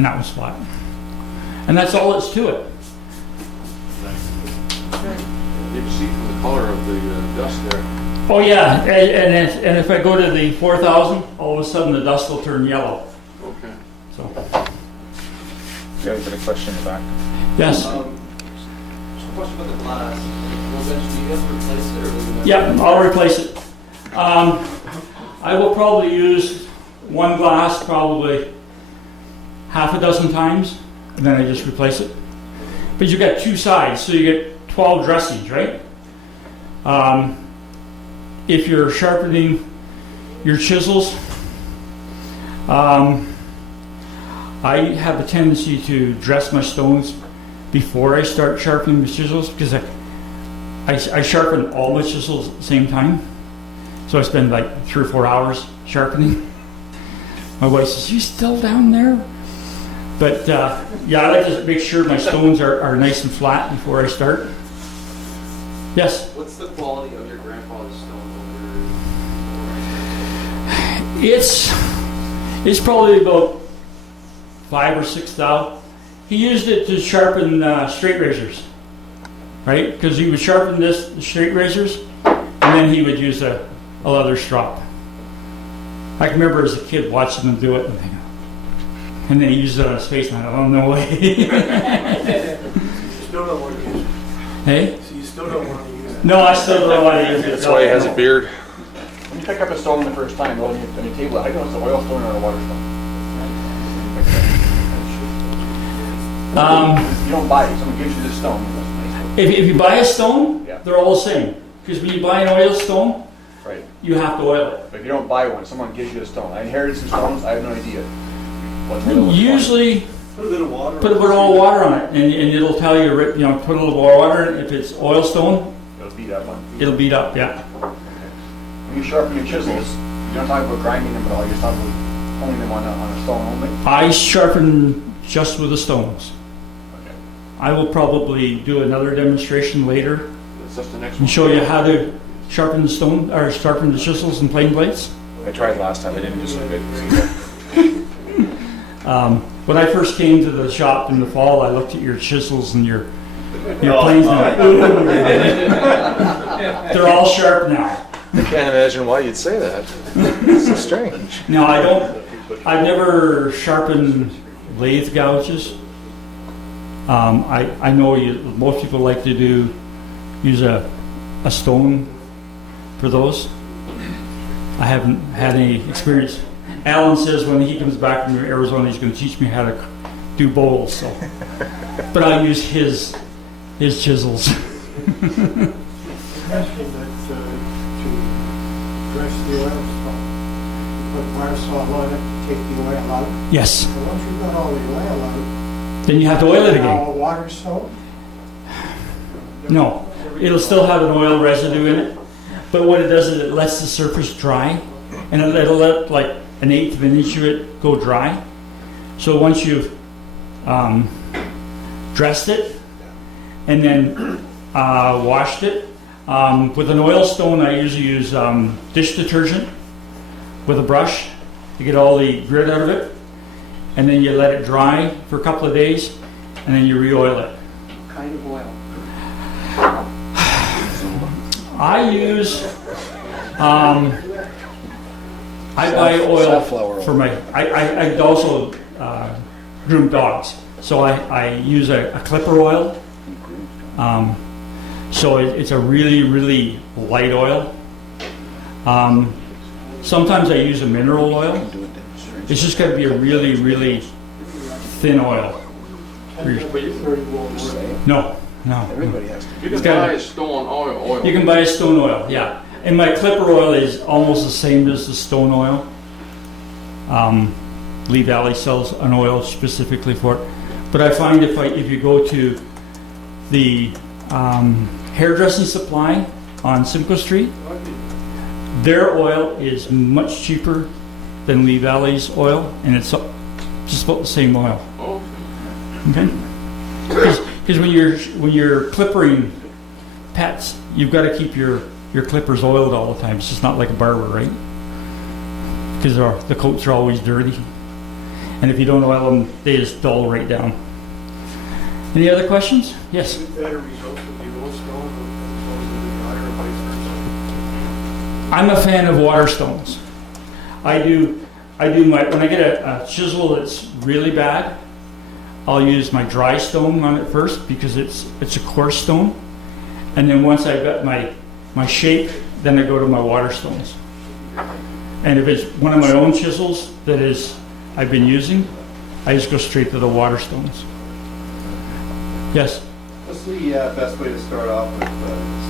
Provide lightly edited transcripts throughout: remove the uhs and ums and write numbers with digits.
and that was flat. And that's all it's to it. You can see from the color of the dust there. Oh yeah, and if I go to the 4,000, all of a sudden the dust will turn yellow. Okay. So, You have a question in the back? yes. So question about the glass. Will eventually you have to replace it, or will you Yeah, I'll replace it. I will probably use one glass probably half a dozen times, and then I just replace it. But you got two sides, so you get 12 dressings, right? If you're sharpening your chisels, I have a tendency to dress my stones before I start sharpening the chisels, because I sharpen all my chisels at the same time. So I spend like 3 or 4 hours sharpening. My wife says, "You still down there?" But yeah, I like to make sure my stones are nice and flat before I start. Yes? What's the quality of your grandfather's stone It's probably about 5 or 6 thou. He used it to sharpen straight razors, right? Because he would sharpen the straight razors, and then he would use a leather strop. I can remember as a kid watching him do it, and then he used it on his face, and I don't know, no way. You still don't want to use it. Hey? So you still don't want to use it. No, I still don't want to use it. That's why he has a beard. When you pick up a stone the first time, on your table, I know it's an oil stone or a water stone. You don't buy it. Someone gives you this stone. If you buy a stone, Yeah. they're all the same. Because when you buy an oil stone, Right. you have to oil it. But if you don't buy one, someone gives you a stone. I inherited some stones. I have no idea. What oil was Usually, Put a little water. put a little water on it, and it'll tell you, put a little water in it. If it's oil stone, on. It'll beat up one. it'll beat up, yeah. When you sharpen your chisels, you don't talk about grinding them at all. You're talking about honing them on a stone only. I sharpen just with the stones. Okay. I will probably do another demonstration later That's just the next one. and show you how to sharpen the stone, or sharpen the chisels and plane blades. I tried last time. I didn't do so good. When I first came to the shop in the fall, I looked at your chisels and your planes, and I went, "Ooh." They're all sharp now. I can't imagine why you'd say that. It's so strange. No, I've never sharpened lathe gouges. I know most people like to use a stone for those. I haven't had any experience. Alan says when he comes back from Arizona, he's going to teach me how to do bowls. So, but I use his chisels. Question that to dress the oil stone. You put wire saw on it, take the oil out. Yes. So once you've got all the oil out, Then you have to oil it now again. a water stone. No, it'll still have an oil residue in it. But what it does is it lets the surface dry, and it'll let like 1/8 of an inch of it go dry. So once you've dressed it and then washed it, with an oil stone I usually use dish detergent with a brush to get all the grit out of it, and then you let it dry for a couple of days, and then you re-oil it. What kind of oil? I use I buy oil for my I also groom dogs, so I use a clipper oil. So it's a really light oil. Sometimes I use a mineral oil. It's just got to be a really thin oil. No. Everybody has to. You can buy stone oil. You can buy a stone oil, yeah. And my clipper oil is almost the same as the stone oil. Lee Valley sells an oil specifically for it. But I find if you go to the hairdressing supply on Simcoe Street, their oil is much cheaper than Lee Valley's oil, and it's just about the same oil. Oh, Okay. Because when you're clippering pets, you've got to keep your clippers oiled all the time. It's just not like a barber, right? Because the coats are always dirty. And if you don't oil them, they just dull right down. Any other questions? Yes. Better results with the old stone opposed to the dry or vice versa. I'm a fan of water stones. I do my, when I get a chisel that's really bad, I'll use my dry stone on it first because it's a coarse stone. And then once I've got my shape, then I go to my water stones. And if it's one of my own chisels that I've been using, I just go straight to the water stones. Yes? What's the best way to start off with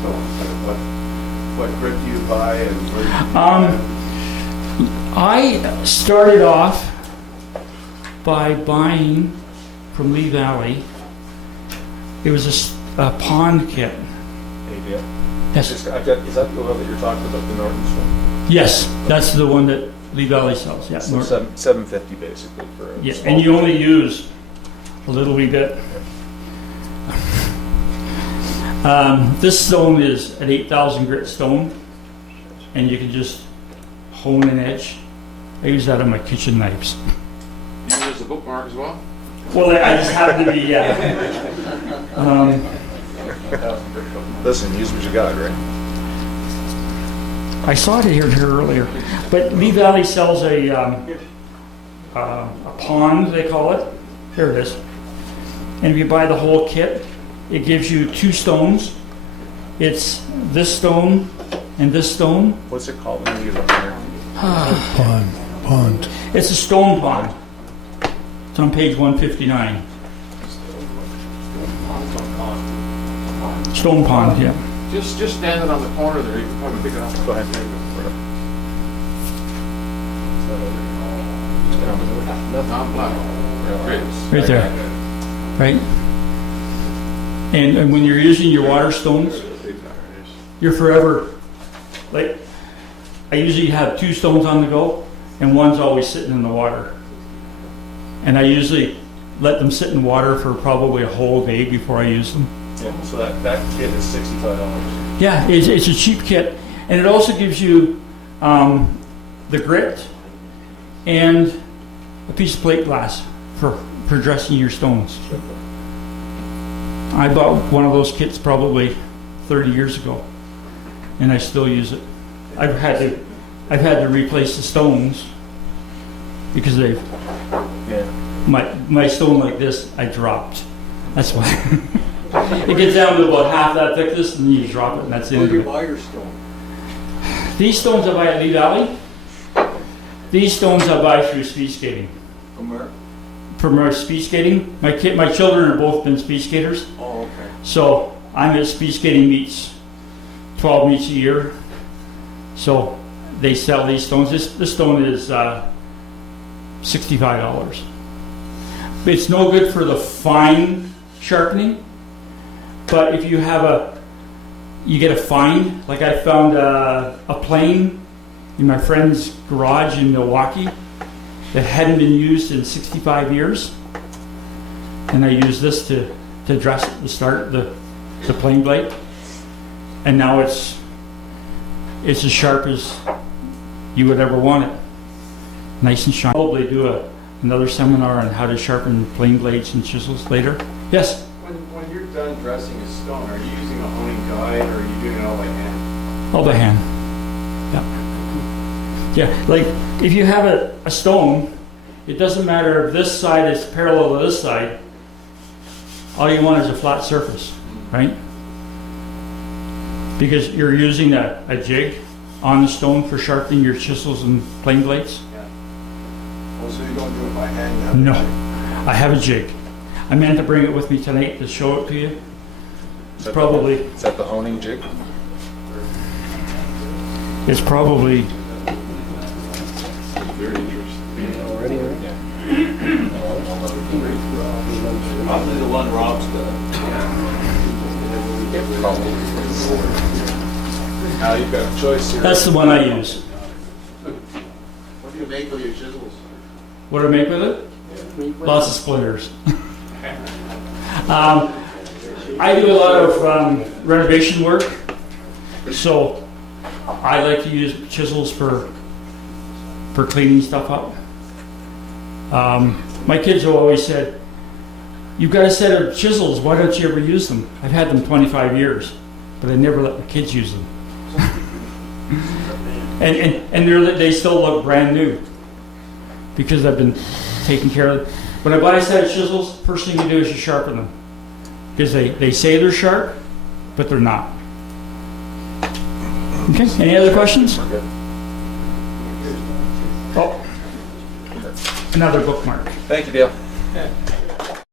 stones? What grit do you buy and where do you I started off by buying from Lee Valley. It was a pond kit. Hey, Dan. Yes. Is that the oil that you're talking about, the Norton Stone? Yes, that's the one that Lee Valley sells. Yeah. So $7.50 basically for a Yeah, small and you only use a little wee bit. This stone is an 8,000 grit stone, and you can just hone an edge. I use that on my kitchen knives. You use the bookmark as well? Well, I just happen to be, yeah. Listen, use what you got, right? I saw it here earlier, but Lee Valley sells a pond, they call it. Here it is. And if you buy the whole kit, it gives you 2 stones. It's this stone and this stone. What's it called when you get up there? Pond. It's a stone pond. It's on page 159. Stone pond, yeah. Just stand it on the corner there, you can probably pick it up. Go ahead. Not black. Great. Right there. Right? And when you're using your water stones, you're forever, like, I usually have 2 stones on the go, and one's always sitting in the water. And I usually let them sit in water for probably a whole day before I use them. Yeah, so that kit is $65. Yeah, it's a cheap kit, and it also gives you the grit and a piece of plate glass for dressing your stones. I bought one of those kits probably 30 years ago, and I still use it. I've had to replace the stones because they've my stone like this I dropped. That's why. It gets down to about half that thickness, and you drop it, and that's the end Where of do you it. buy your stone? These stones I buy at Lee Valley. These stones I buy through speed skating. From where? From speed skating, my children have both been speed skaters, Oh, okay. so I'm at speed skating meets, 12 meets a year. So they sell these stones. This stone is $65. It's no good for the fine sharpening, but if you have you get a fine, like I found a plane in my friend's garage in Milwaukee that hadn't been used in 65 years, and I used this to dress it, to start the plane blade, and now it's as sharp as you would ever want it, nice and shiny. I'll probably do another seminar on how to sharpen plane blades and chisels later. Yes? When you're done dressing a stone, are you using a honing guide or are you doing it all by hand? All by hand. Yeah. Yeah, like if you have a stone, it doesn't matter if this side is parallel to this side. All you want is a flat surface, right? Because you're using a jig on the stone for sharpening your chisels and plane blades. Oh, so you don't do it by hand? You have No, I have a jig. I meant to bring it with me tonight to show it to you. Is that the honing jig? It's probably Very interesting. Already, Probably the one Rob's got. Now you've got a choice here. that's the one I use. What do you make with your chisels? What do I make with it? Lots of splinters. I do a lot of renovation work, so I like to use chisels for cleaning stuff up. My kids have always said, "You've got a set of chisels, why don't you ever use them?" I've had them 25 years, but I never let my kids use them. And they still look brand new because I've been taking care of them. When I buy a set of chisels, first thing you do is you sharpen them. Because they say they're sharp, but they're not. Okay, any other questions? Oh, another bookmark. Thank you, Dale.